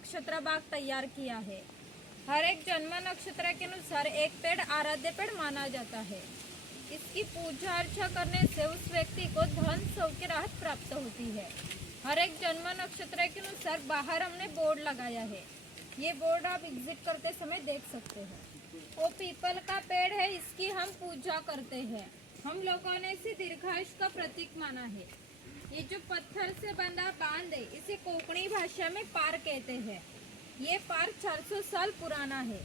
नक्षत्र बाग तैयार किया है। हर एक जन्म नक्षत्र के अनुसार एक पेड़ आराध्य पेड़ माना जाता है। इसकी पूजा अर्चा करने से उस व्यक्ति को धन सौख्य राहत प्राप्त होती है। हर एक जन्म नक्षत्र के अनुसार बाहर हमने बोर्ड लगाया है। ये बोर्ड आप एग्जिट करते समय देख सकते हैं। वो पीपल का पेड़ है, इसकी हम पूजा करते हैं। हम लोगों ने इसे दीर्घायुष का प्रतीक माना है। ये जो पत्थर से बंधा बांध है, इसे कोंकणी भाषा में पार कहते हैं। ये पार 400 साल पुराना है।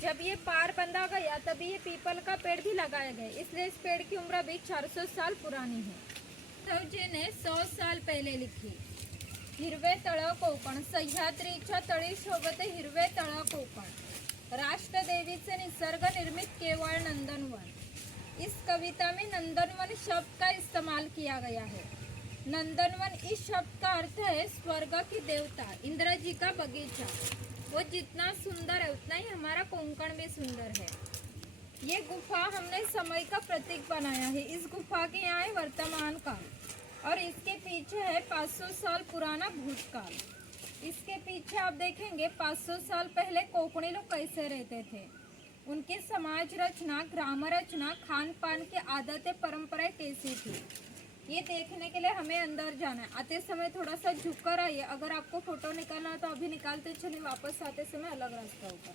जब ये पार बंधा गया तभी ये पीपल का पेड़ भी लगाया गया, इसलिए इस पेड़ की उम्र भी 400 साल पुरानी है। तो जी ने 100 साल पहले लिखी। हिरवे तळ कोकण, सह्याद्रीच्या तळी शोभते हिरवे तळ कोकण, राष्ट्रदेवीचे निसर्ग निर्मित केवळ नंदनवन। इस कविता में नंदनवन शब्द का इस्तेमाल किया गया है। नंदनवन इस शब्द का अर्थ है स्वर्ग की देवता, इंद्र जी का बगीचा। वो जितना सुंदर है उतना ही हमारा कोंकण भी सुंदर है। ये गुफा हमने समय का प्रतीक बनाया है। इस गुफा के यहाँ है वर्तमान काल और इसके पीछे है 500 साल पुराना भूतकाल। इसके पीछे आप देखेंगे 500 साल पहले कोंकणी लोग कैसे रहते थे, उनकी समाज रचना, ग्राम रचना, खान पान की आदतें, परंपराएं कैसी थी। ये देखने के लिए हमें अंदर जाना है। आते समय थोड़ा सा झुक कर आइए। अगर आपको फोटो निकालना है तो अभी निकालते चलिए, वापस आते समय अलग रास्ता होगा।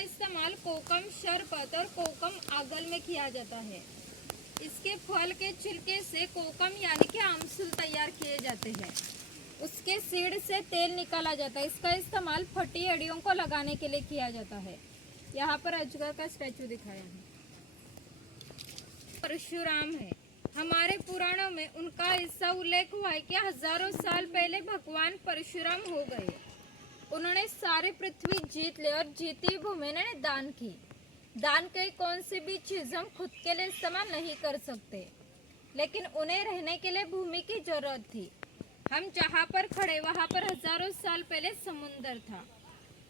इस्तेमाल कोकम शरबत और कोकम आगल में किया जाता है। इसके फल के छिलके से कोकम यानी कि आमसूल तैयार किए जाते हैं। उसके सीड से तेल निकाला जाता है। इसका इस्तेमाल फटी हड्डियों को लगाने के लिए किया जाता है। यहाँ पर अजगर का स्टैचू दिखाया है। परशुराम है। हमारे पुराणों में उनका ऐसा उल्लेख हुआ है कि हजारों साल पहले भगवान परशुराम हो गए। उन्होंने सारी पृथ्वी जीत ली और जीती भूमि ने दान की। दान की कौन सी भी चीज हम खुद के लिए इस्तेमाल नहीं कर सकते, लेकिन उन्हें रहने के लिए भूमि की जरूरत थी। हम जहाँ पर खड़े वहाँ पर हजारों साल पहले समुंदर था।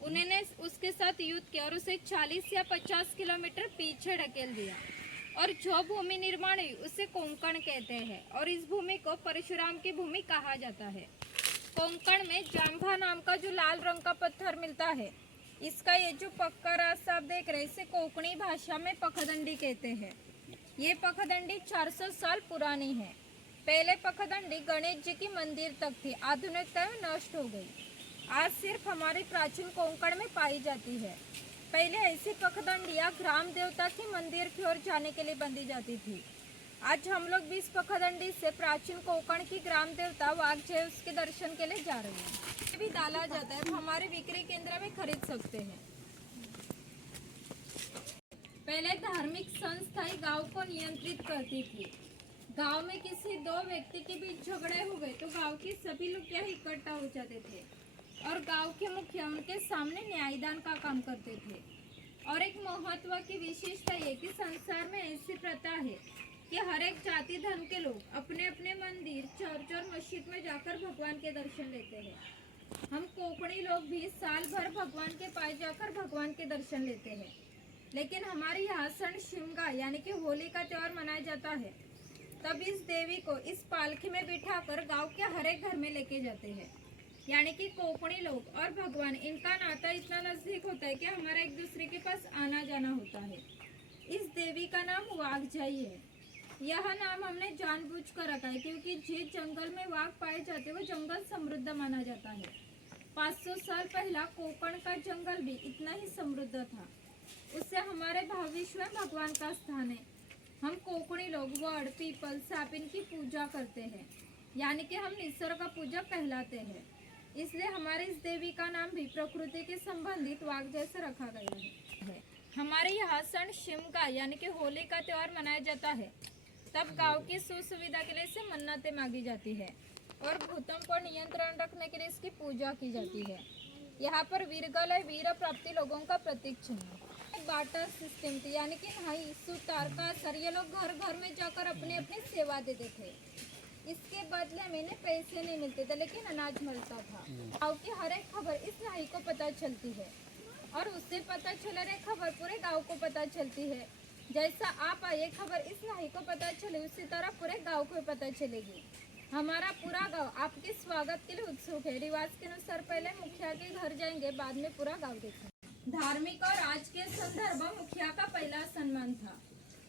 उन्होंने उसके साथ युद्ध किया और उसे 40 या 50 किलोमीटर पीछे ढकेल दिया और जो भूमि निर्माण हुई उसे कोंकण कहते हैं और इस भूमि को परशुराम की भूमि कहा जाता है। कोंकण में जांभा नाम का जो लाल रंग का पत्थर मिलता है, इसका ये जो पक्का रास्ता आप देख रहे हैं, इसे कोंकणी भाषा में पखदंडी कहते हैं। ये पखदंडी 400 साल पुरानी है। पहले पखदंडी गणेश जी की मंदिर तक थी, आधुनिकता में नष्ट हो गई। आज सिर्फ हमारे प्राचीन कोंकण में पाई जाती है। पहले ऐसी पखदंडियाँ ग्राम देवता की मंदिर की ओर जाने के लिए बंधी जाती थी। आज हम लोग भी इस पखदंडी से प्राचीन कोंकण की ग्राम देवता वाघजय उसके दर्शन के लिए जा रहे हैं। ये भी डाला जाता है, हमारे बिक्री केंद्र में खरीद सकते हैं। पहले धार्मिक संस्थाएं गांव को नियंत्रित करती थी। गांव में किसी दो व्यक्ति के बीच झगड़े हो गए तो गांव के सभी लोग यहाँ इकट्ठा हो जाते थे और गांव के मुखिया उनके सामने न्यायदान का काम करते थे। और एक महत्व की विशेषता ये कि संसार में ऐसी प्रथा है कि हर एक जाति धर्म के लोग अपने अपने मंदिर, चर्च और मस्जिद में जाकर भगवान के दर्शन लेते हैं। हम कोंकणी लोग भी साल भर भगवान के पास जाकर भगवान के दर्शन लेते हैं। लेकिन हमारे यहाँ सन शिमगा यानी कि होली का त्योहार मनाया जाता है। तब इस देवी को इस पालकी में बिठाकर गांव के हर एक घर में लेके जाते हैं। यानी कि कोंकणी लोग और भगवान, इनका नाता इतना नजदीक होता है कि हमारा एक दूसरे के पास आना जाना होता है। इस देवी का नाम वाघजय है। यह नाम हमने जानबूझ कर रखा है क्योंकि जिस जंगल में वाघ पाए जाते वो जंगल समृद्ध माना जाता है। 500 साल पहला कोंकण का जंगल भी इतना ही समृद्ध था। उससे हमारे भविष्य में भगवान का स्थान है। हम कोंकणी लोग वड, पीपल, सापिन की पूजा करते हैं, यानी कि हम निसर्ग पूजा कहलाते हैं। इसलिए हमारे इस देवी का नाम भी प्रकृति के संबंधित वाघजय से रखा गया है। हमारे यहाँ सन शिमगा यानी कि होली का त्योहार मनाया जाता है। तब गांव की सुसुविधा के लिए इसे मन्नतें मांगी जाती है और भूतों पर नियंत्रण रखने के लिए इसकी पूजा की जाती है। यहाँ पर वीरगल है, वीर प्राप्ति लोगों का प्रतीक चिन्ह। बाटर सिस्टम थी, यानी कि नाई, सुतार का सर, ये लोग घर घर में जाकर अपनी अपनी सेवा देते थे। इसके बदले में पैसे नहीं मिलते थे लेकिन अनाज मिलता था। गाँव की हर एक खबर इस नाई को पता चलती है और उससे पता चल रही खबर पूरे गाँव को पता चलती है। जैसा आप ये खबर इस नाई को पता चले उसी तरह पूरे गांव को पता चलेगी। हमारा पूरा गांव आपके स्वागत के लिए उत्सुक है। रिवाज के अनुसार पहले मुखिया के घर जाएंगे, बाद में पूरा गांव देखेंगे। धार्मिक और आज के संदर्भ मुखिया का पहला सम्मान था।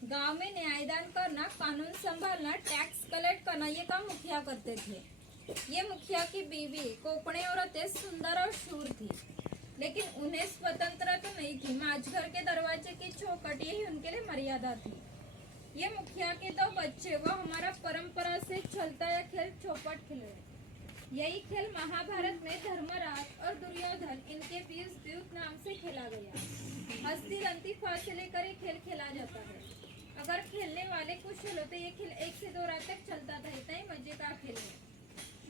गांव में न्यायदान करना, कानून संभालना, टैक्स कलेक्ट करना ये काम मुखिया करते थे। ये मुखिया की बीवी कोपणे औरतें सुंदर और शूर थी, लेकिन उन्हें स्वतंत्रता तो नहीं थी। माझघर के दरवाजे की चौखट यही उनके लिए मर्यादा थी। ये मुखिया के 2 बच्चे वो हमारा परंपरा से चलता है खेल चौपट खेल। यही खेल महाभारत में धर्मराज और दुर्योधन इनके बीच द्यूत नाम से खेला गया। हस्ती दंती फांसी लेकर ये खेल खेला जाता है। अगर खेलने वाले कुशल हो तो ये खेल 1 से 2 रात तक चलता था। इतना ही मजे का खेल है।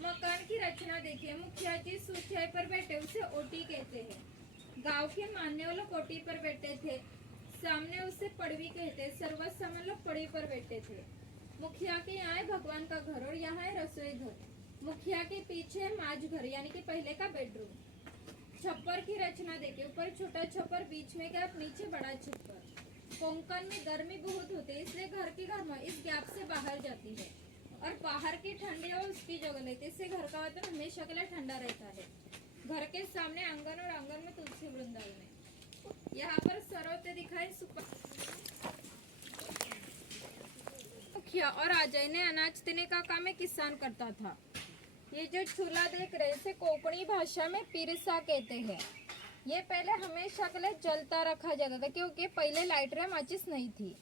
मकान की रचना देखिए। मुखिया जी सूचाई पर बैठे, उसे ओटी कहते हैं। गांव के मान्य लोग ओटी पर बैठे थे, सामने उसे पड़वी कहते। सर्वसामान्य लोग पड़वी पर बैठे थे। मुखिया के यहाँ है भगवान का घर और यहाँ है रसोई घर। मुखिया के पीछे है माज घर यानी कि पहले का बेडरूम। छप्पर की रचना देखिए। ऊपर छोटा छप्पर, बीच में गैप, नीचे बड़ा छप्पर। कोंकण में गर्मी बहुत होती है, इसलिए घर की गर्मी इस गैप से बाहर जाती है और बाहर की ठंडी हवा उसकी जगह लेती है। इससे घर का वातावरण हमेशा के लिए ठंडा रहता है। घर के सामने आंगन और आंगन में तुलसी वृंदावन है। यहाँ पर सरोते दिखाई। मुखिया और अजय ने अनाज देने का काम एक किसान करता था। ये जो चूल्हा देख रहे इसे कोंकणी भाषा में पिरसा कहते हैं। ये पहले हमेशा के लिए जलता रखा जाता था, क्योंकि पहले लाइटर माचिस नहीं थी।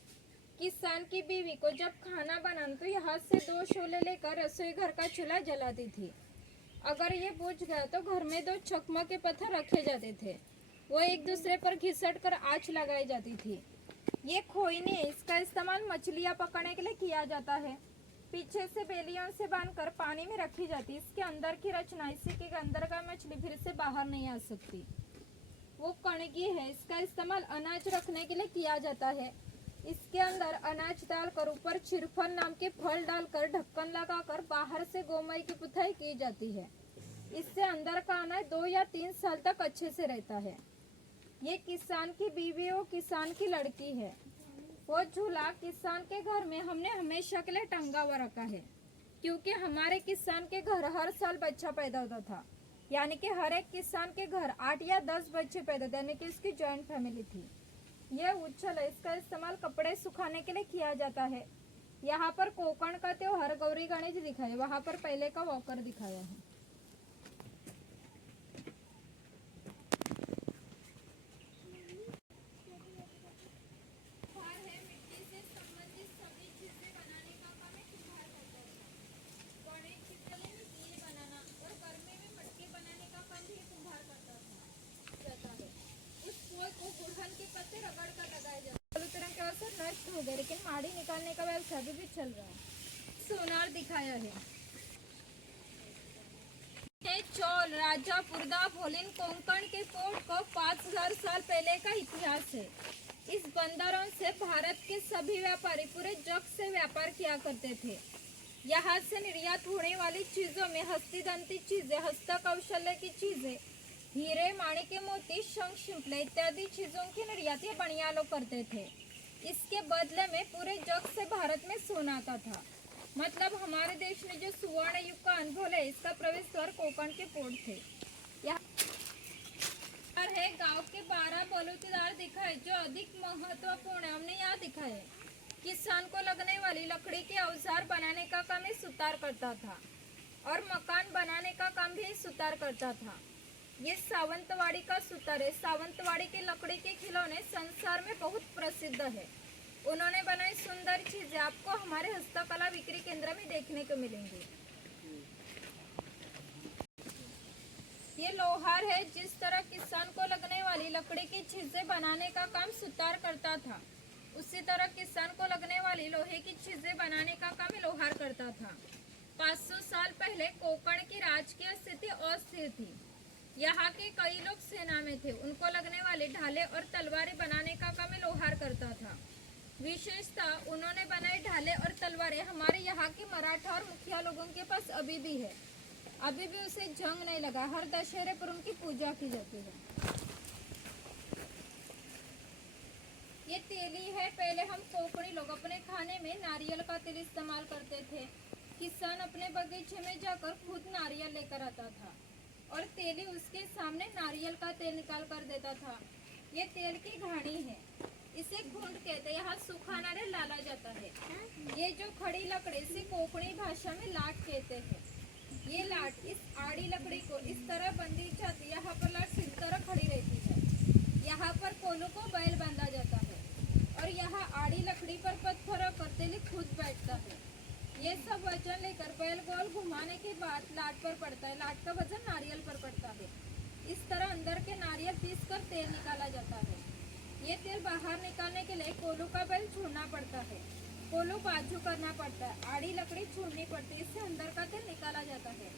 किसान की बीवी को जब खाना बनाना तो यहाँ से 2 शोले लेकर रसोई घर का चूल्हा जलाती थी। अगर ये बुझ गया तो घर में 2 चकमा के पत्थर रखे जाते थे, वो एक दूसरे पर घिसट कर आँच लगाई जाती थी। ये खोईनी है, इसका इस्तेमाल मछलियाँ पकड़ने के लिए किया जाता है। पीछे से बेलियों से बांधकर पानी में रखी जाती। इसके अंदर की रचना, इसी के अंदर का मछली फिर से बाहर नहीं आ सकती। वो कणगी है, इसका इस्तेमाल अनाज रखने के लिए किया जाता है। इसके अंदर अनाज डालकर ऊपर चिरफन नाम के फल डालकर ढक्कन लगाकर बाहर से गोमय की पुताई की जाती है। इससे अंदर का अनाज 2 या 3 साल तक अच्छे से रहता है। ये किसान की बीवी और किसान की लड़की है। वो झूला किसान के घर में हमने हमेशा के लिए टंगा हुआ रखा है, क्योंकि हमारे किसान के घर हर साल बच्चा पैदा होता था। यानी कि हर एक किसान के घर 8 या 10 बच्चे पैदा होते, यानी कि इसकी जॉइंट फैमिली थी। यह उच्छल है, इसका इस्तेमाल कपड़े सुखाने के लिए किया जाता है। यहाँ पर कोकण का त्योहार गौरी गणेश दिखाया, वहाँ पर पहले का वॉकर दिखाया है। नष्ट हो गए, लेकिन माड़ी निकालने का व्यवसाय अभी भी चल रहा है। सोनार दिखाया है। चोल राजा पुरदा भोलिन कोंकण के फोर्ट को 5000 साल पहले का इतिहास है। इस बंदरों से भारत के सभी व्यापारी पूरे जग से व्यापार किया करते थे। यहाँ से निर्यात होने वाली चीजों में हस्ती दंती चीजें, हस्तकौशल्य की चीजें, हीरे, माणिक्य, मोती, शंख, शिंपले इत्यादि चीजों की निर्यात ये बनिया लोग करते थे। इसके बदले में पूरे जग से भारत में सोना आता था। मतलब हमारे देश ने जो सुवर्ण युग का अनुभव है, इसका प्रवेश द्वार कोंकण के पोर्ट थे। यहाँ है गांव के 12 बलूतीदार दिखाए, जो अधिक महत्वपूर्ण है हमने यहाँ दिखाए। किसान को लगने वाली लकड़ी के औजार बनाने का काम ये सुतार करता था और मकान बनाने का काम भी सुतार करता था। ये सावंतवाड़ी का सुतार है। सावंतवाड़ी के लकड़ी के खिलौने संसार में बहुत प्रसिद्ध है। उन्होंने बनाई सुंदर चीजें आपको हमारे हस्तकला बिक्री केंद्र में देखने को मिलेंगी। ये लोहार है। जिस तरह किसान को लगने वाली लकड़ी की चीजें बनाने का काम सुतार करता था, उसी तरह किसान को लगने वाली लोहे की चीजें बनाने का काम लोहार करता था। 500 साल पहले कोंकण की राजकीय स्थिति अस्थिर थी। यहाँ के कई लोग सेना में थे। उनको लगने वाले ढाले और तलवारें बनाने का काम लोहार करता था। विशेषतः उन्होंने बनाई ढाले और तलवारें हमारे यहाँ के मराठा और मुखिया लोगों के पास अभी भी है। अभी भी उसे जंग नहीं लगा। हर दशहरे पर उनकी पूजा की जाती है। ये तेली है। पहले हम कोकणी लोग अपने खाने में नारियल का तेल इस्तेमाल करते थे। किसान अपने बगीचे में जाकर खुद नारियल लेकर आता था और तेली उसके सामने नारियल का तेल निकाल कर देता था। ये तेल की घानी है, इसे घुंड कहते हैं। यहाँ सूखा नारियल डाला जाता है। ये जो खड़ी लकड़ी से कोकणी भाषा में लाट कहते हैं। ये लाट इस आड़ी लकड़ी को इस तरह बंधी जाती है। यहाँ पर लाट इस तरह खड़ी रहती है। यहाँ पर कोलू को बैल बांधा जाता है और यहाँ आड़ी लकड़ी पर पत्थर रखकर तेली खुद बैठता है। ये सब वजन लेकर बैल गोल घुमाने के बाद लाट पर पड़ता है। लाट का वजन नारियल पर पड़ता है। इस तरह अंदर के नारियल पीस कर तेल निकाला जाता है। ये तेल बाहर निकालने के लिए कोलू का बैल छोड़ना पड़ता है। कोलू बाजू करना पड़ता है। आड़ी लकड़ी छोड़नी पड़ती है। इससे अंदर का तेल निकाला जाता है।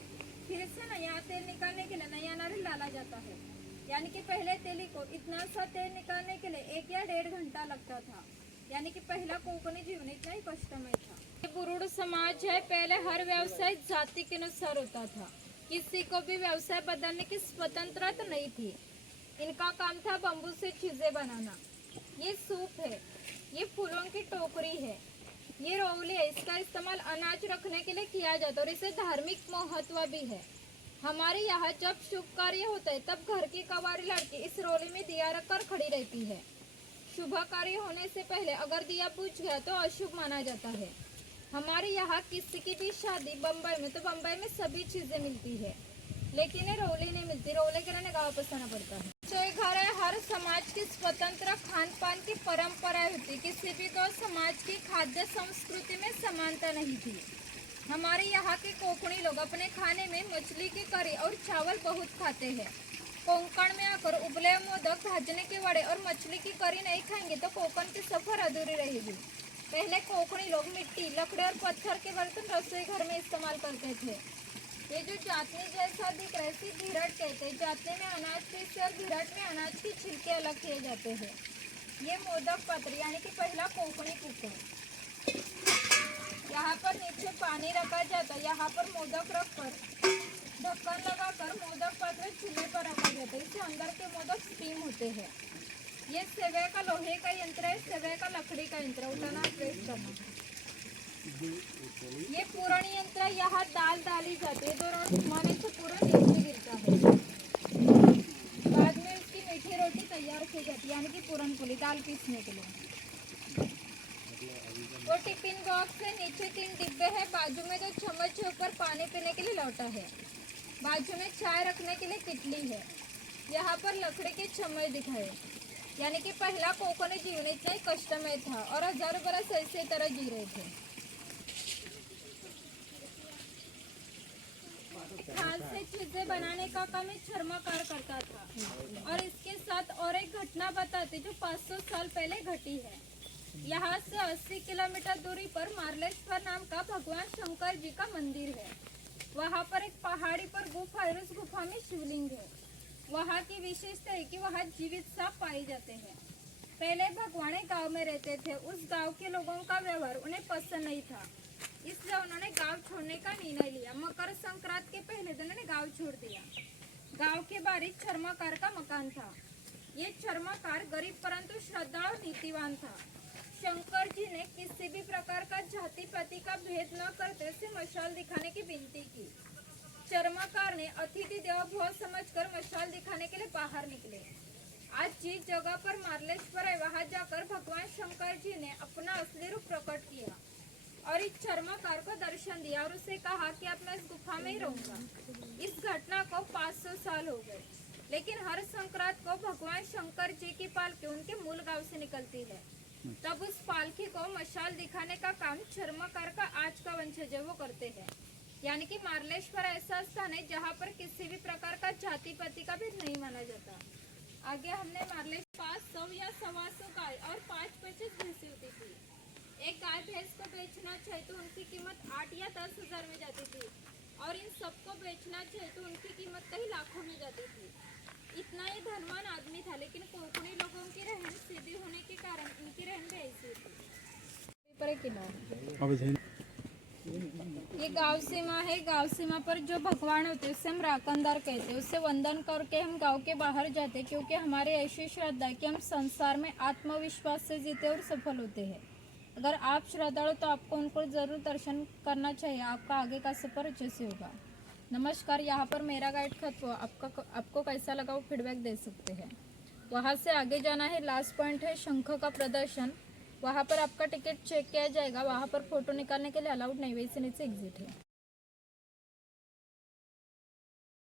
फिर से नया तेल निकालने के लिए नया नारियल डाला जाता है। यानी कि पहले तेली को इतना सा तेल निकालने के लिए 1 या 1.5 घंटा लगता था। यानी कि पहला कोकणी जीवन इतना ही कष्टमय था। ये बुरुड़ समाज है। पहले हर व्यवसाय जाति के अनुसार होता था। किसी को भी व्यवसाय बदलने की स्वतंत्रता नहीं थी। इनका काम था बम्बू से चीजें बनाना। ये सूप है, ये फूलों की टोकरी है, ये रोवली है। इसका इस्तेमाल अनाज रखने के लिए किया जाता है और इसे धार्मिक महत्व भी है। हमारे यहाँ जब शुभ कार्य होता है तब घर की कवारी लड़की इस रोली में दिया रखकर खड़ी रहती है। शुभ कार्य होने से पहले अगर दिया बुझ गया तो अशुभ माना जाता है। हमारे यहाँ किसी की भी शादी बम्बई में तो बम्बई में सभी चीजें मिलती है, लेकिन ये रोली नहीं मिलती। रोले के लिए गाँव बसाना पड़ता है। जो घर है, हर समाज की स्वतंत्र खान पान की परंपरा होती। किसी भी दो समाज की खाद्य संस्कृति में समानता नहीं थी। हमारे यहाँ के कोकणी लोग अपने खाने में मछली की करी और चावल बहुत खाते हैं। कोंकण में आकर उबले मोदक, भाजने के वड़े और मछली की करी नहीं खाएंगे तो कोकण की सफर अधूरी रहेगी। पहले कोकणी लोग मिट्टी, लकड़ी और पत्थर के बर्तन रसोई घर में इस्तेमाल करते थे। ये जो जातनी जैसा दिख रहा है इसे धीरट कहते हैं। जातने में अनाज पीसते और धीरट में अनाज के छिलके अलग किए जाते हैं। ये मोदक पात्र यानी कि पहला कोकणी कुकर। यहाँ पर नीचे पानी रखा जाता है। यहाँ पर मोदक रखकर ढक्कन लगाकर मोदक पात्र चूल्हे पर रखा जाता है। इससे अंदर के मोदक स्टीम होते हैं। ये सेवे का लोहे का यंत्र है, सेवे का लकड़ी का यंत्र। उठाना, प्रेस करना। ये पूरण यंत्र, यहाँ दाल डाली जाती है। दोनों घुमाने से पूरण नीचे गिरता है। बाद में इसकी मीठी रोटी तैयार की जाती है, यानी कि पूरण पुली, दाल पीसने के लिए। वो टिफिन बॉक्स है। नीचे 3 डिब्बे हैं। बाजू में 2 चम्मच है। ऊपर पानी पीने के लिए लोटा है। बाजू में चाय रखने के लिए किटली है। यहाँ पर लकड़ी के चम्मच दिखाए। यानी कि पहला कोकणी जीवन इतना ही कष्टमय था और हजारों बरस ऐसे तरह जी रहे थे। खाल से चीजें बनाने का काम एक चर्मकार करता था। और इसके साथ और एक घटना बताते जो 500 साल पहले घटी है। यहाँ से 80 किलोमीटर दूरी पर मार्लेश्वर नाम का भगवान शंकर जी का मंदिर है। वहाँ पर एक पहाड़ी पर गुफा है। उस गुफा में शिवलिंग है। वहाँ की विशेषता है कि वहाँ जीवित सांप पाए जाते हैं। पहले भगवान गांव में रहते थे। उस गांव के लोगों का व्यवहार उन्हें पसंद नहीं था, इसलिए उन्होंने गांव छोड़ने का निर्णय लिया। मकर संक्रांति के पहले दिन उन्होंने गांव छोड़ दिया। गांव के बाहर एक चर्मकार का मकान था। ये चर्मकार गरीब परंतु श्रद्धा और नीतिवान था। शंकर जी ने किसी भी प्रकार का जाति पाति का भेद न करते उसे मशाल दिखाने की विनती की। चर्मकार ने अतिथि देवो भव समझकर मशाल दिखाने के लिए बाहर निकले। आज जिस जगह पर मार्लेश्वर है वहां जाकर भगवान शंकर जी ने अपना असली रूप प्रकट किया और इस चर्मकार को दर्शन दिया और उसे कहा कि अब मैं इस गुफा में ही रहूंगा। इस घटना को 500 साल हो गए, लेकिन हर संक्रांत को भगवान शंकर जी की पालकी उनके मूल गांव से निकलती है। तब उस पालकी को मशाल दिखाने का काम चर्मकार का आज का वंशज वो करते हैं। यानी कि मार्लेश्वर ऐसा स्थान है जहाँ पर किसी भी प्रकार का जाति पाति का भेद नहीं माना जाता। आगे हमने मार्लेश्वर 500 या 125 गाय और 5-25 भैंसें होती थी। एक गाय भैंस को बेचना चाहिए तो उनकी कीमत 8 या 10 हजार में जाती थी और इन सबको बेचना चाहिए तो उनकी कीमत कई लाखों में जाती थी। इतना ही धनवान आदमी था, लेकिन कोकणी लोगों की रहन सीधी होने के कारण इनकी रहन भी ऐसी थी। ये गांव सीमा है। गांव सीमा पर जो भगवान होते हैं उससे हम राकंदार कहते हैं। उससे वंदन करके हम गांव के बाहर जाते हैं, क्योंकि हमारी ऐसी श्रद्धा है कि हम संसार में आत्मविश्वास से जीते और सफल होते हैं। अगर आप श्रद्धालु तो आपको उनको जरूर दर्शन करना चाहिए, आपका आगे का सफर अच्छे से होगा। नमस्कार, यहाँ पर मेरा गाइड खत्म हुआ। आपको कैसा लगा वो फीडबैक दे सकते हैं। वहाँ से आगे जाना है, लास्ट पॉइंट है शंख का प्रदर्शन। वहाँ पर आपका टिकट चेक किया जाएगा, वहाँ पर फोटो निकालने के लिए अलाउड नहीं, वैसे नीचे एग्जिट है।